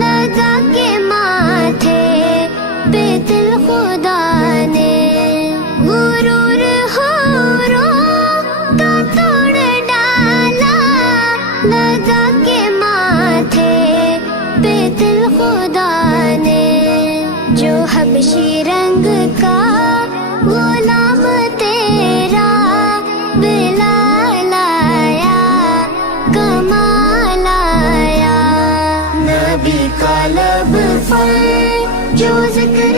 لگا کے ماتھے پہ دل خدا نے، غرور حوروں کا توڑ ڈالا، لگا کے ماتھے پہ دل خدا نے، جو حبشی رنگ کا غلام تیرا بلال آیا، کمال آیا، نبی کا لب پر جو ذکر